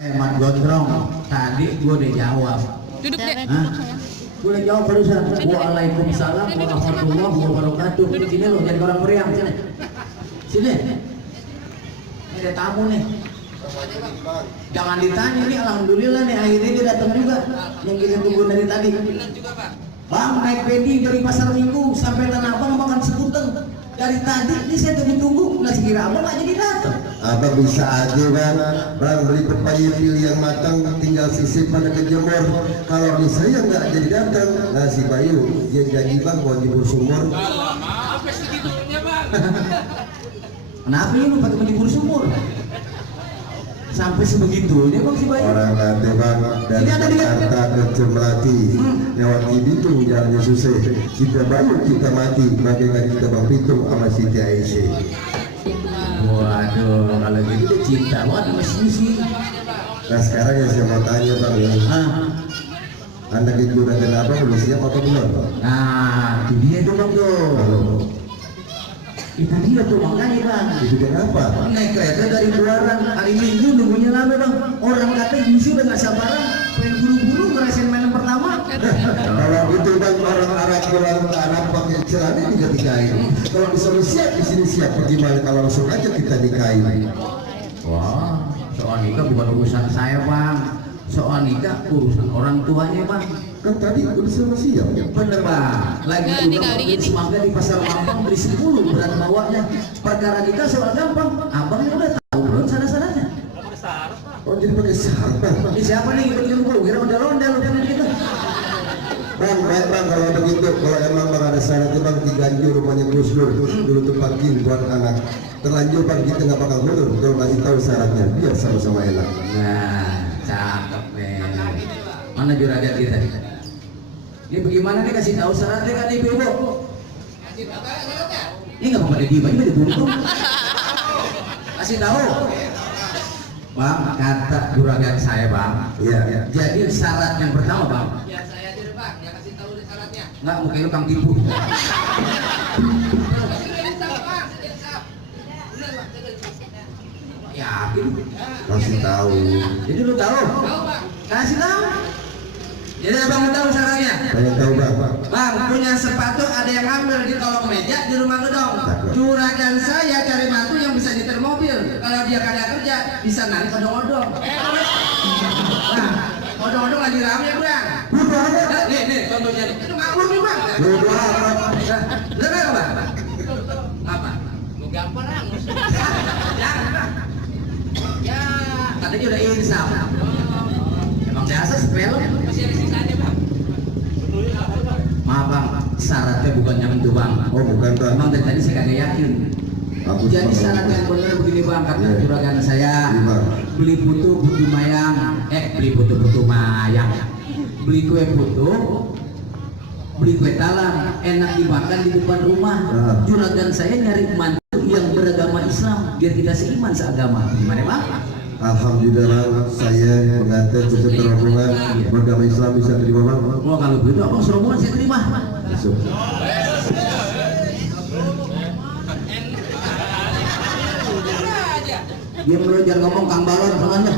Mat Gondrong, tadi gue udah jawab. Duduk deh. Gue udah jawab barusan. Waalaikumsalam warahmatullahi wabarakatuh. Sini lo, jadi orang meriang sini. Sini. Ini ada tamu nih. Jangan ditanya nih, alhamdulillah nih akhirnya dia datang juga. Yang kita tunggu dari tadi. Bang naik pedi dari pasar Minggu sampai Tanah Abang makan sekuteng. Dari tadi ini saya tunggu-tunggu, nggak sekira abang nggak jadi datang. Abang bisa aja bang beli pepaya pilih yang matang, tinggal sisip pada kejemur. Kalau misalnya nggak jadi datang, nasi Bayu dia jadi bang mau jemur sumur. Apa segitunya bang? Kenapa ini pakai menjemur sumur? Sampai sebegitunya bang si Bayu. Orang nanti bang dari Jakarta ke Cemrati, lewat Bitung jalannya susah. Jika Bayu kita mati, bagaimana kita bang Pitung sama Siti Aisyah. Waduh, kalau gitu dia cinta banget sama si. Nah sekarang yang saya mau tanya bang ya, anak itu udah kenapa udah siap apa belum? Nah, itu dia tuh bang tuh. Itu dia tuh makanya bang. Itu kenapa? Naik kereta dari Buaran hari Minggu nunggunya lama bang. Orang kata Yusi udah nggak sabaran, pengen buru-buru ngerasain mainan pertama. Kalau itu bang orang Arab orang Arab pakai celana juga dikain. Kalau disuruh siap di sini siap. Bagaimana kalau langsung aja kita dikain? Wah, soal nikah bukan urusan saya bang. Soal nikah urusan orang tuanya bang. Kan tadi udah suruh siap. Bener bang. Lagi udah beli semangka di pasar Mampang beli 10 berat bawanya. Perkara nikah soal gampang. Abangnya udah tahu belum sana-sananya. Oh jadi pakai syarat bang. Ini siapa nih ikut-ikut gue? Kira ondel-ondel jangan gitu. Bang kalau begitu kalau emang bang ada syaratnya bang diganjur rumahnya Gus Dur dulu tuh parkir buat anak. Terlanjur bang kita nggak bakal mundur kalau kasih tahu syaratnya biar sama-sama enak. Nah, cakep nih. Mana juragan kita? Ini bagaimana nih kasih tahu syaratnya kan ibu? Ini nggak mau diem aja dibungkuk. Kasih tahu. Bang, kata juragan saya bang. Iya. Jadi syarat yang pertama bang. Ya saya aja deh bang, yang kasih tahu syaratnya. Nggak, mungkin lu kang tipu. Yakin? Kasih tahu. Jadi lu tahu? Kasih tahu. Jadi abang tahu syaratnya. Pengen tahu bang. Bang, punya sepatu ada yang ambil di kolong meja di rumah gedong. Juragan saya cari mantu yang bisa nyetir mobil. Kalau dia kagak kerja, bisa narik odong-odong. Nah, odong-odong lagi rame ya bang. Nih, contohnya nih. Itu ngawur nih bang. Dengar apa? Apa? Lu gampang bang. Ya, katanya udah insaf. Emang dasar sepele. Masih ada sisanya bang. Maaf bang, syaratnya bukan yang itu bang. Oh bukan bang. Emang dari tadi saya kagak yakin. Jadi syarat yang benar begini bang, kata juragan saya. Beli putu mayang. Beli putu mayang. Beli kue putu, beli kue talam, enak dimakan di depan rumah. Juragan saya nyari mantu yang beragama Islam, biar kita seiman seagama. Gimana bang? Alhamdulillah saya pengantin sesuatu rombongan beragama Islam bisa terima bang. Wah kalau begitu abang serombongan saya terima. Masuk. Dia belajar ngomong Kang Balon soalnya.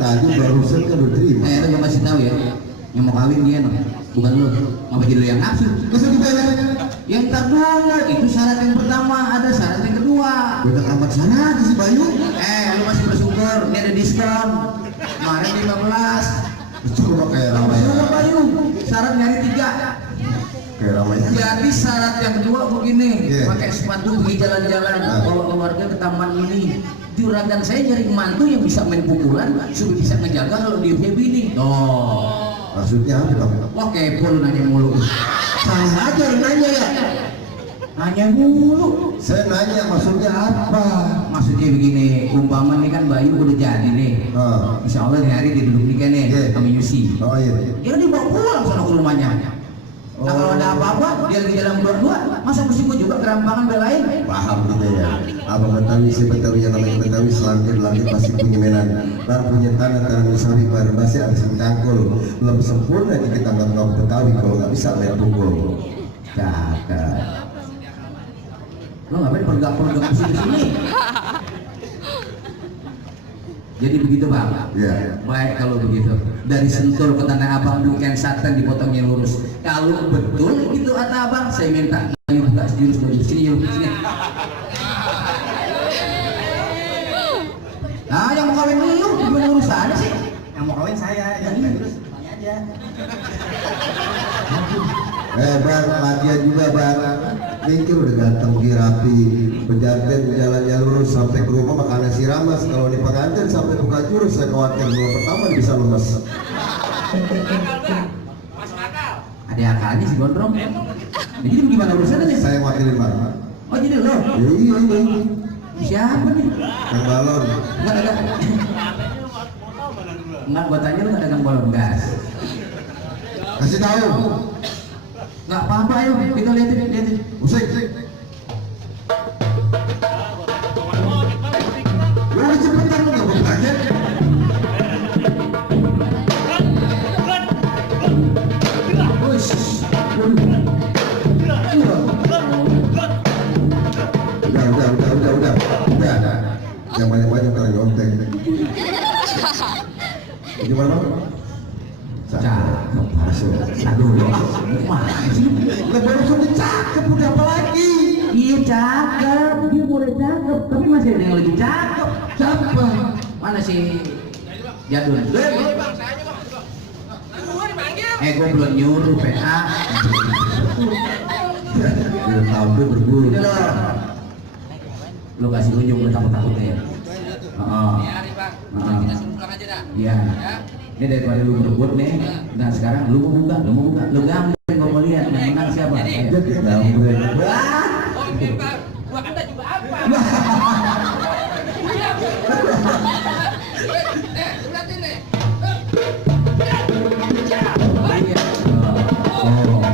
Tadi barusan kan udah terima. Itu gue kasih tahu ya, yang mau kawin dia no, bukan lu. Ngapa jadi lu yang nafsu? Yang kedua itu syarat yang pertama, ada syarat yang kedua. Udah amat sana di si Bayu. Lu masih bersyukur, ini ada diskon. Kemarin 15. Coba kayak ramai. Suruh Bayu, syarat nyari 3. Kayak ramai. Jadi syarat yang kedua begini, Yeah. pakai sepatu pergi jalan-jalan, bawa keluarga ke taman ini. Juragan saya nyari mantu yang bisa main pukulan, supaya bisa ngejaga kalau dia punya bini. Maksudnya apa bang? Wah kepo lu nanya mulu. Salah aja yang nanya ya. Nanya mulu. Saya nanya maksudnya apa? Maksudnya begini, umpama nih kan Bayu udah jadi nih. Insya Allah hari dia duduk nikah nih sama Yusi. Oh iya. Dia dibawa pulang sana ke rumahnya. Nah kalau ada apa-apa, dia lagi dalam berdua, masa mesti gue juga kerampangan belain? Paham gitu ya. Abang Betawi si Betawi yang namanya Betawi selangkir langit pasti punya menan. Dan punya tanah misawi bareng basi ada cangkul. Belum sempurna kita nggak Betawi kalau nggak bisa main pukul. Cakep. Lo ngapain pergak-pergak sini-sini? Jadi begitu bang. Iya. Baik kalau begitu. Dari Sentul ke Tanah Abang bukan Saten dipotongnya lurus. Kalau betul gitu kata abang, saya minta ayo buka jurus dari sini yuk sini. Nah yang mau kawin lu gimana urusannya sih? Yang mau kawin saya, yang Iya. terus tanya aja. Bang, latihan juga bang. Mikir udah ganteng, rapi, pengantin jalannya lurus sampai ke rumah makan nasi ramas. Kalau di pengantin sampai buka jurus, saya khawatir bulan pertama bisa lemes. Akal bang, mas akal. Ada akalnya si Gondrong. Jadi gimana urusannya nih? Saya wakilin bang. Oh jadi lo? Iya. Siapa nih? Kang balon. Enggak ada. Enggak gua tanya lu ada gang balon gas. Kasih tahu. Enggak apa-apa ayo kita liatin. Musik. Lu udah cepetan lu nggak mau kaget. Wush. Udah. Yang banyak-banyak kalian nyontek. Gimana? Cakep. Masuk. Aduh, mana sih? Udah baru sudah cakep, udah apa lagi? Iya cakep, dia boleh cakep, tapi masih ada yang lebih cakep. Siapa? Mana sih? Jadul. Bang, saya aja bang. Gua dipanggil. Gua belum nyuruh PA. Udah tahu berburu. Udah loh. Lu kasih ujung lu takut-takutnya ya. Ya hari bang, kita suruh pulang aja dah. Iya. Ya. Ini daripada lu berebut nih. Nah sekarang lu mau buka. Lu gambling gua mau lihat yang menang siapa. Jadi- Ayo. Gambling. Wah. Oh ini bang, gua anda juga apa? Lihatin nih. Oh.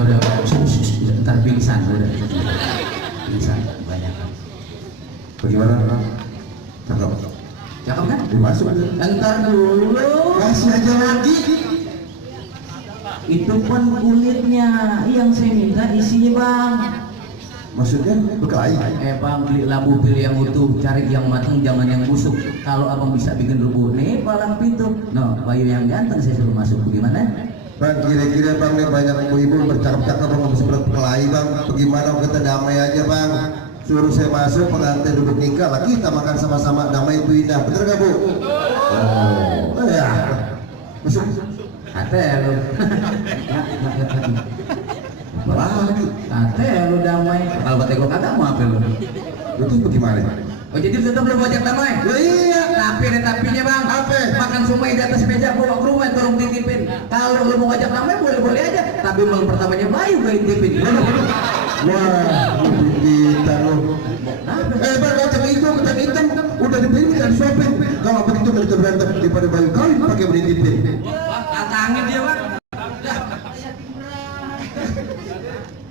Udah. Ntar pingsan udah. Pingsan banyak. Bagaimana? Cakep. Cakep kan? Dimasuk. Ntar dulu. Kasih aja lagi. Itu pun kulitnya yang saya minta isinya bang. Maksudnya berkelahi. Bang beli labu pilih yang utuh, cari yang matang jangan yang busuk. Kalau abang bisa bikin rubuh nih palang pintu. No, Bayu yang ganteng saya suruh masuk. Bagaimana? Bang, kira-kira bang nih banyak ibu-ibu bercakap-cakap bang bisa berkelahi bang. Bagaimana kita damai aja bang. Suruh saya masuk pengantin duduk nikah lah kita makan sama-sama damai itu indah. Bener gak bu? Oh, ya. Masuk. Ate lu. Apa lagi? Ate lu damai. Kalau kata gua kagak mau apa lu? Itu bagaimana? Oh jadi tetap belum ajak damai? Ya iya. Tapi ada tapinya bang. Apa? Makan somai di atas meja bawa ke rumah tolong titipin. Kalau lu mau ngajak damai boleh-boleh aja. Tapi malam pertamanya Bayu gak titipin. Wah, kita lo. Bang, kacang hitam udah dibeli kita disuapin. Kalau begitu kita berantem daripada Bayu kawin pakai berdipin. Tantangin dia bang.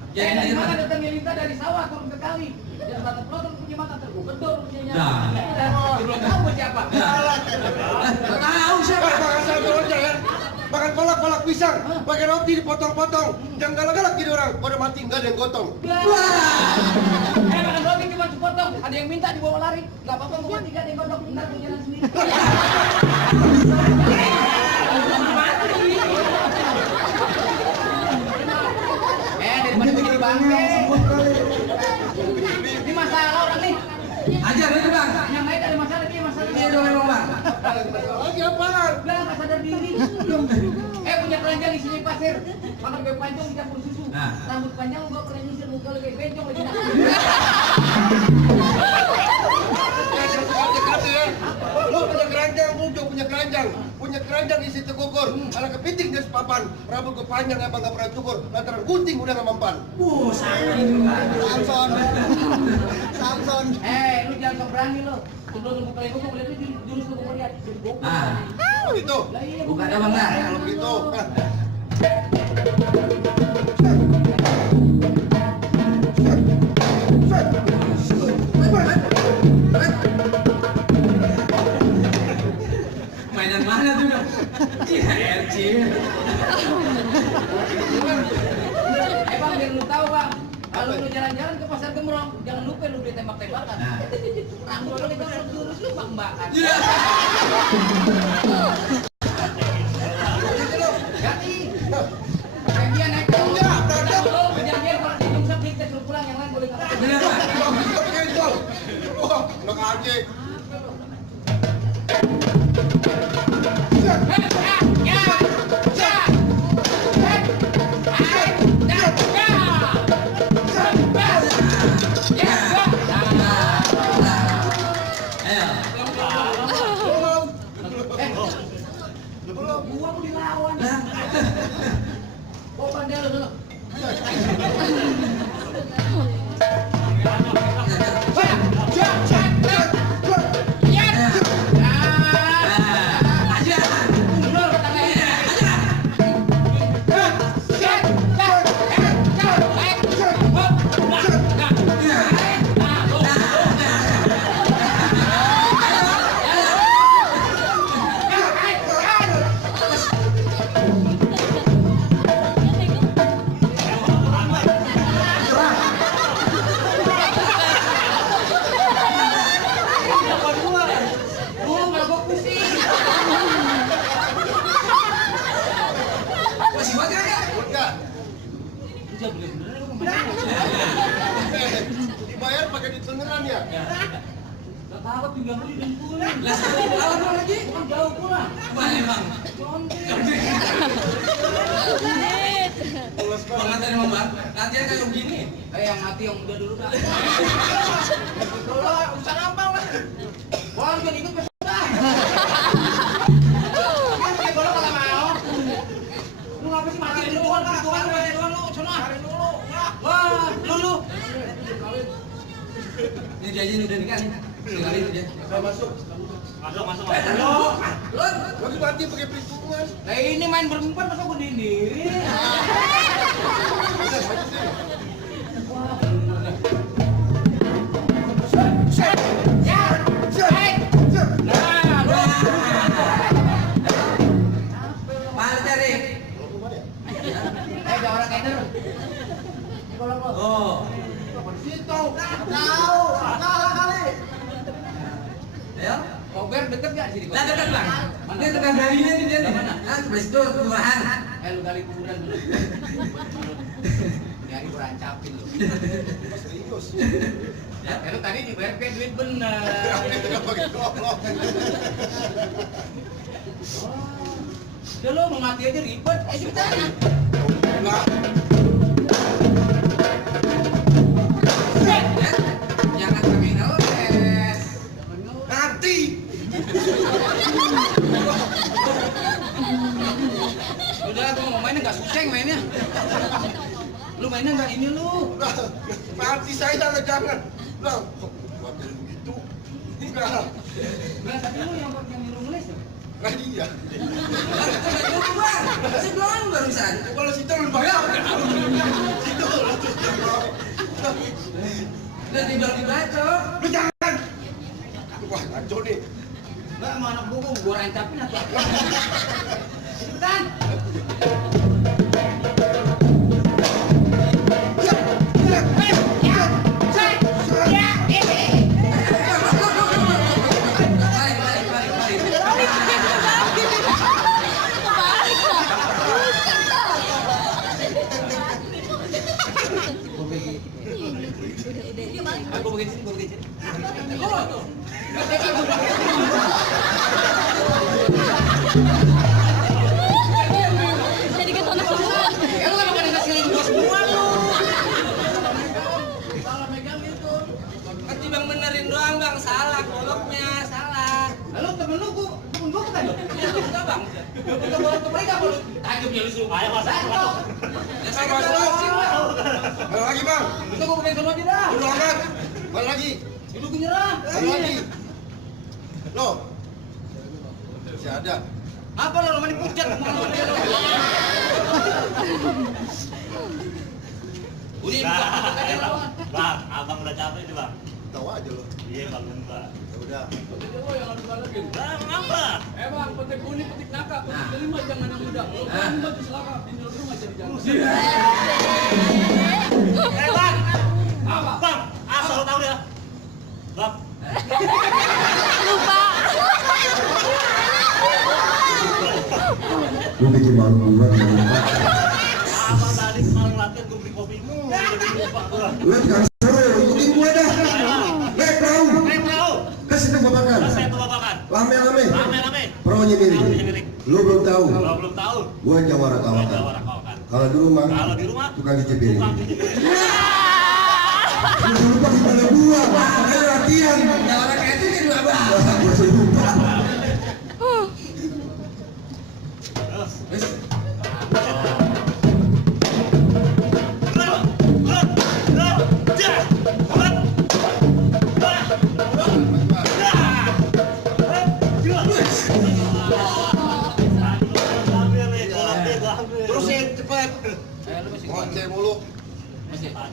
Jadi dari mana datang yang minta dari sawah turun ke kali. Dia batang pelotong punya mata tergedor punya belum tahu siapa. Tahu siapa? Makan sambal aja ya. Makan kolak pisang, pakai roti dipotong-potong. Jangan galak-galak gini orang, pada mati nggak ada yang gotong. Makan roti cuma sepotong. Ada yang minta dibawa lari. Gak apa-apa gua mati gak ada yang gondok. Ntar gua jalan sendiri. Daripada bikin bangke. Ini masalah orang nih. Ajar itu bang. Yang lain ada masalah dia masalah. Iya dong memang bang. Lagi apaan? Bilang gak sadar diri. Punya keranjang isinya pasir. Makan kayak pancong dicampur susu. Nah. Rambut panjang gua pernah nyisir muka lu kayak bencong lagi. Lu punya keranjang, lu juga punya keranjang isi tegogor. Anak kepiting dia sepapan, rambut gue panjang abang gak pernah cukur, lantaran gunting udah gak mempan. Samson. Lu jangan sok berani lu. Sebelum lu buka gua boleh tuh jurus lu gua lihat. Oh gitu. Lah iya. Bukan ada bang lah. Kalau gitu. Main RC. Bang, biar lu tahu bang, kalau lu jalan-jalan ke pasar Gembrong, jangan lupa lu beli tembak-tembakan. Rambut lu itu lurus lu bak-bakan. Ganti. Dia naik ke lu, jangan kalau di Jungsep kita suruh pulang, yang lain boleh nggak? Bener Pak. Wah, nggak aja. Gua mau dilawan. Oh, bandel lu. Masih buat ya? Enggak. Dibayar pakai duit beneran ya? Gak tahu tinggal beli dan pulang. Lah satu lawan lagi. Bukan jauh pula. Mana emang? Pengantin emang bang. Latihan kayak begini. Yang mati yang muda dulu dah. Usah gampang lah. Wah, jangan ikut pesona. Kayak bola kalau mau. Lu ngapa sih mati dulu? Tuhan lu, sono. Wah, lu. Ini dia aja udah nikah nih. Sekali itu dia. Masuk. Masuk. Lagi mati pakai perhitungan. Nah ini main berempat masa gue sendiri. Mana cari? Ada orang keder. Oh. Situ. Tahu, salah kali. Ayo. Kober deket gak sini? Lah dekat bang. Dia dekat dari ini dia nih. Ah, sebelah situ kelurahan. Lu gali kuburan dulu. Nyari berancapin lu. Serius. Ya, lu tadi di BRP duit bener. Enggak pakai goblok. Udah lu mau mati aja ribet. Cepetan. Enggak. Jangan pakai ngeles. Nanti. Udah gua mau mainnya enggak suseng mainnya. Lu mainnya enggak ini lu. Nanti saya jangan. Nah, kok buatin begitu? Enggak. Nah, tapi lu yang nyuruh ngeles ya? Nah iya. Dulu bang. Sebelum barusan. Kalau situ lu bayar. Situ. Udah tidur dibacok. Lu jangan. Wah, kacau nih. Enggak mau anak gua rancapin atau apa? Cepetan. Aku begini. Jadi ketona semua. Ya lu kan pada kasih gua semua lu. Salah megang itu. Nanti bang benerin doang bang. Salah goloknya salah. Lalu temen gua kan lo. Ya enggak bang. Kita bawa ke mereka kalau tajamnya lu suruh. Ayo masuk. Ya saya Mas, Mana lagi, Bang? Kita gua pakai sono aja dah. Bodo amat. Mana lagi? Duduk nyerah. Mana lagi? Loh. Masih ada. Apa lo main pucat mau dia lo. Udah buka aja lawan. Bang, abang udah capek nih bang. Tawa aja lo. Iya bang, enggak. Udah. Oh, yang harus lagi. Nah, mengapa? Bang, petik kuning, petik nangka, petik kelima jangan yang muda. Kalau muda di selaka, di rumah jadi jangan. Bang! Apa? Bang, asal lo tahu ya. Bang, Lu bikin malu gua ya. apa tadi kemarin latihan gue beli kopi lu jadi lupa gua. Lu jangan seru, ikutin gua dah. Naik perahu. Naik perahu. Ke situ gua makan. Terus saya tuh babakan. Lame-lame. Rame-rame. Perahunya miring. Perahunya miring. Lu belum tahu. Kalau belum tahu, Gua jawara gua kawakan. jawara kawakan. Kalau di rumah, Kalau di rumah, tukang cuci piring. tukang cuci piring. Lu lupa gimana gua? Ayo latihan. Jawara kayak itu jadi apa? Gua sih lupa. Terus. Terusin cepet. Lu masih kuat. Ngoceh mulu.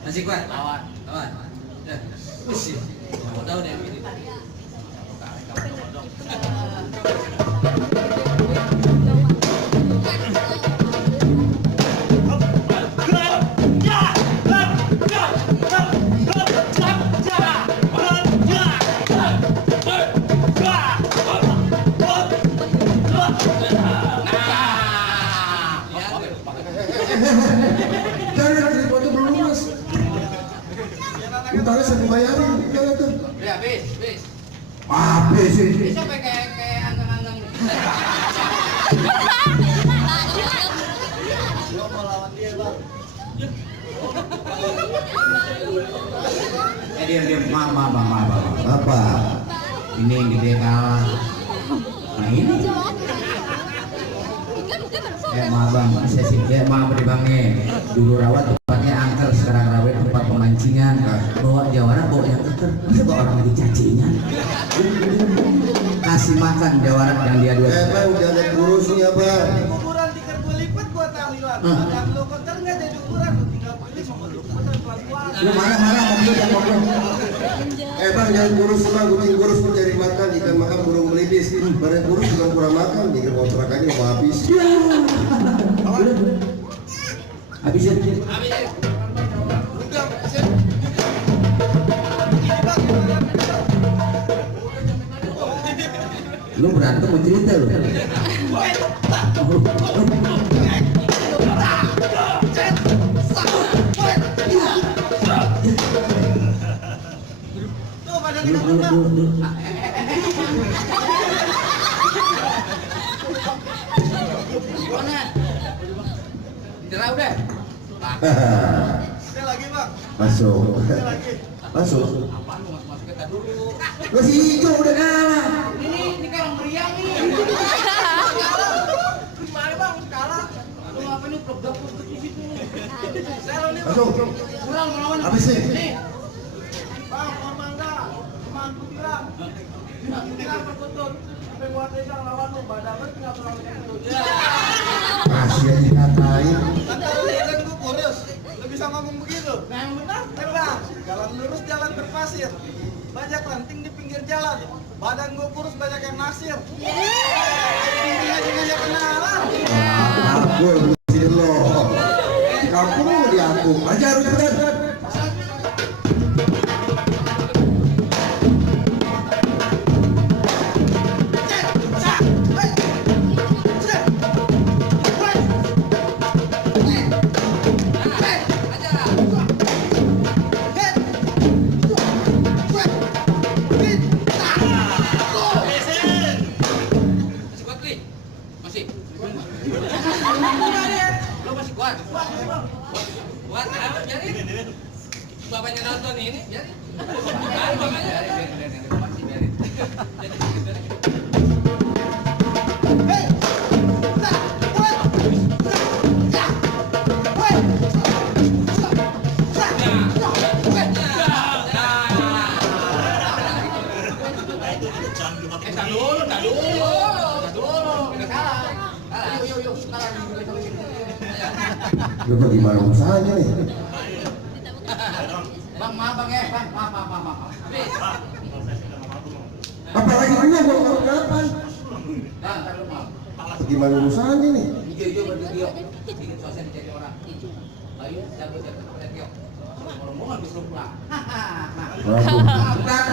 Masih kuat? Lawan. Lawan. Usia. Mau tahu deh ini. Jangan dari foto belum lunas. Utangnya saya dibayarin. Jangan tuh. Ya, bis. Apa sih? Bisa kayak antang-antang. Diam. Mama. Apa? Ini yang gede kalah. Nah ini. Bang, saya sih maaf nih bangnya. Dulu rawat tempatnya angker, sekarang rawat tempat pemancingan. Bawa jawara, bawa yang angker, bawa orang lagi cacingan. Kasih makan jawara yang dia dua. Bang, jangan kurusnya bang. Ukuran 30 lipat gua tahu hilang. Ada lo konter nggak jadi ukuran 30 sama lu konter pelan-pelan. Lu mana mobil yang mobil. Bang, jangan kurus bang, kucing kurus pun cari makan, ikan makan burung melipis. Badan kurus bukan kurang makan, mikir kontrakannya mau habis. Habisin. Udah, sip. Lu berantem mau cerita lu. Tuh badan kita berubah. Gimana? Jerah udah. Udah lagi bang. Masuk. Udah lagi. Masuk. Apaan lu masuk kita dulu? Masih hijau udah kalah. Ini kalau meriang nih. Gimana bang? Kalah. Lu ngapain lu blok-blok di situ? Zero nih bang. Masuk. Kurang melawan. Apa sih? Nih. Bang, normal enggak? Temanku bilang. Aku bilang perkutut. Sampai gua pegang lawan lu, badan lu tinggal terlalu kentut. Masih aja dikatain. Kata lu kan gua kurus. Lu bisa ngomong begitu? Nah, yang benar. Terbang. Jalan lurus, jalan berpasir. Banyak ranting di pinggir jalan. Badan gua kurus, banyak yang naksir. Ini aja ngajak kenalan. Aku ngurusin lo. Di kampung mau diaku. Ajar bener. Masih kuat, Li? Masih. Lu masih kuat? Kuat, ayo jadi. Bapaknya nonton ini, jadi. Makanya. Biarin. Jadi, biarin. Tak dulu. Kita kalah. Yuk. Lu bagaimana usahanya nih? Bang, maaf bang ya, bang, maaf. Apalagi gua mau kapan? Bang, ntar lu mau. Gimana urusannya nih? Hijau-hijau berdua, bikin sosial dicari orang. Ayo, jago-jago pada Tio. Ngomong-ngomong habis lu pulang. Waduh. Bukan,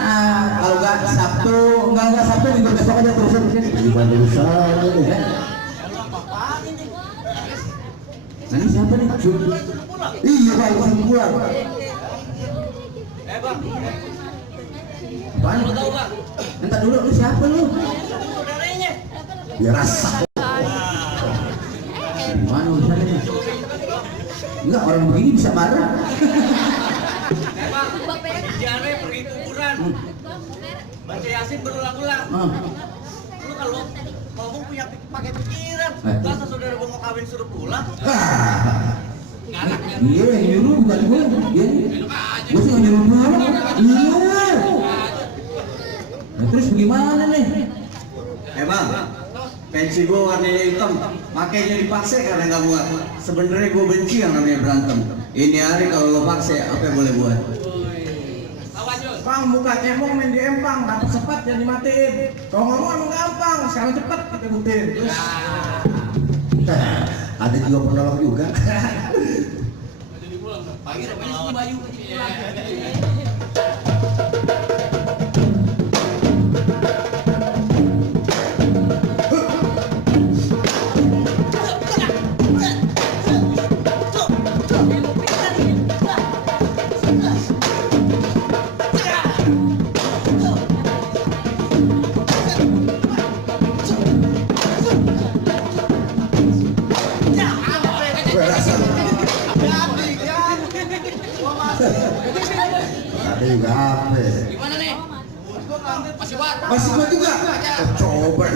kalau nggak Sabtu, nggak Sabtu minggu besok aja terusin. Gimana urusannya nih? Nah, ini siapa nih? Iya Pak, baru pulang. Bang. Apaan? Tahu Bang? Entar dulu, lu siapa lu? Saudaranya. Ya rasa. Gimana urusannya nih? Enggak, orang begini bisa marah. Bang. Jare pergi kuburan. Baca Yasin berulang-ulang. Lu kalau ngomong punya pakai pikiran. Masa saudara gua mau kawin suruh pulang? Iya, yang nyuruh bukan gue. Iya. Gue sih nggak nyuruh pulang. Iya. Nah, terus bagaimana nih? Bang, pensi gue warnanya hitam, makanya dipaksa karena nggak muat. Sebenarnya gue benci yang namanya berantem. Ini hari kalau lo paksa, apa yang boleh buat? Bang, buka cemong main di empang, dapat sepat jangan dimatiin. Kalau ngomong emang gampang, sekarang cepet kita buktiin. Ada juga penolong juga. Pagi namanya si Bayu. Ada juga apa? Gimana nih? Masih buat. Masih gua juga. Coba.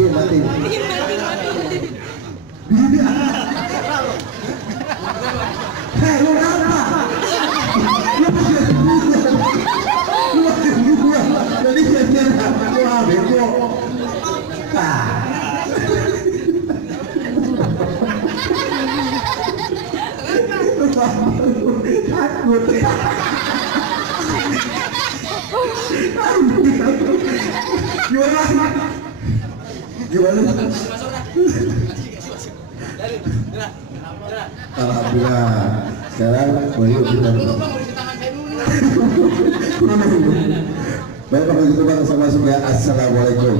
Mati. Hei, lu apa? Jadi wah bego. Takut. Gimana? Alhamdulillah. Sekarang Bayu sudah. Baik, kalau gitu bang, saya masuk ya. Assalamualaikum.